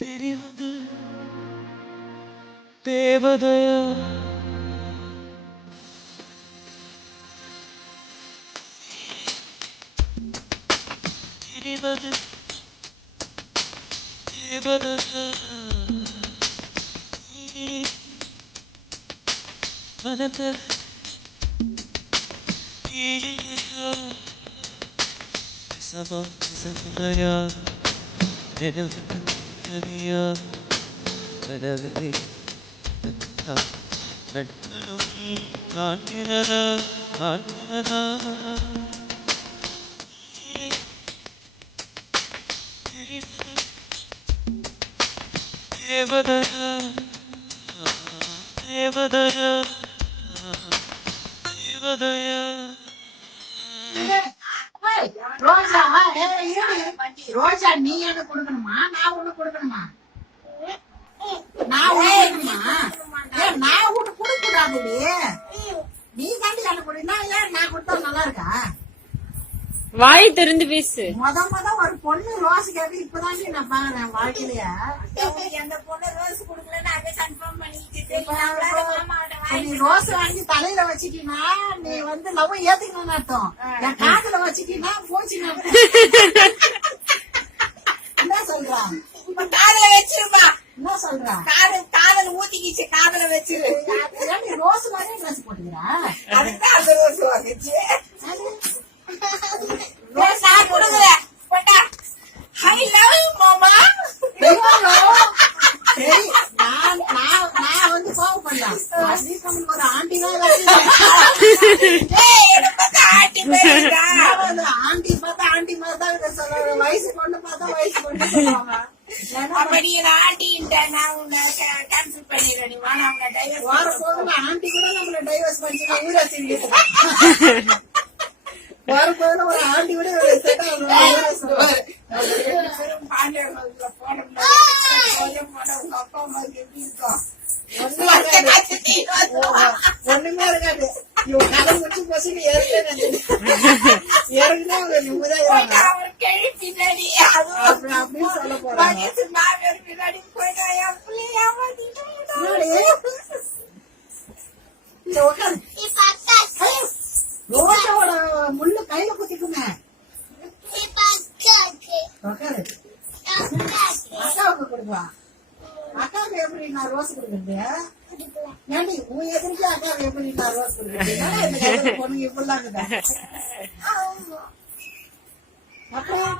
தெரிவது தேவதையா தெரிவது தேவதையா மனத சபையா தெரியா பதவி தேவதையா தேவதையா தேவதையா ரோஜா ரோஜா நீ எனக்கு கொடுக்கணுமா நான் உனக்கு கொடுக்கணுமா நான் உனக்கு கொடுக்க கூடாது நீ தாண்டி எனக்கு கொடுனா ஏன் நான் கொடுத்தா நல்லா இருக்கா வாய் திறந்து பேசு. முத ஒரு பொண்ணு ரோஸ் கேட்டு இப்பதாண்டி நான் பாக்குறேன் வாழ்க்கையில. அந்த பொண்ணு ரோஸ் குடுக்கலன்னு அதை கன்ஃபார்ம் பண்ணிட்டு நீ ரோஸ் வாங்கி தலையில வச்சுட்டீங்கன்னா நீ வந்து லவ் ஏத்துக்கணும்னு அர்த்தம். என் காதுல வச்சுட்டீங்கன்னா போச்சுன்னு என்ன சொல்றான்? காதல வச்சிருப்பா. என்ன சொல்றா? காதல் ஊத்திக்கிச்சு, காதல வச்சிரு. நீ ரோஸ் மாதிரி ட்ரெஸ் போட்டுக்கிறா? அதுதான் அந்த ரோஸ் வாங்கிச்சு. நான் கொடுக்குறேன். I love you, மாமா. சரி, நான் வந்து கோவப்படலாம். ஒரு ஆண்டினா ஆண்டி பார்த்தா ஆண்டி மாதிரி தான் சொல்லுவாங்க. வயசு கொண்டு பார்த்தா வயசு கொண்டு சொல்லுவாங்க. அப்படி ஆண்டின்ட்ட நான் உன்னை கேன்சல் பண்ணிடுறேன். நீ வாங்க, அவங்க டைவர்ஸ் வார போதும் ஆண்டி கூட நம்மள டைவர்ஸ் பண்ணிட்டு ஊராட்சி வரும்போது ஒரு ஆண்டி கூட ஒண்ணுமே இருக்காது. இவன் கதை முடிச்சு போச்சு ஏற்கனவே அவங்க நிம்மதியா அப்படின்னு சொல்ல போறாங்க. ரோஜாவோட முள்ளு கையில குத்திக்குமே. அக்காவுக்கு கொடுப்பா. அக்காவுக்கு எப்படி நான் ரோஸ் கொடுக்குறது? ஏண்டி உன் எதிர்க்கு அக்காவுக்கு எப்படி நான் ரோஸ் கொடுக்குறது? பொண்ணுங்க இப்படிலாம் இருக்குதா? அப்புறம்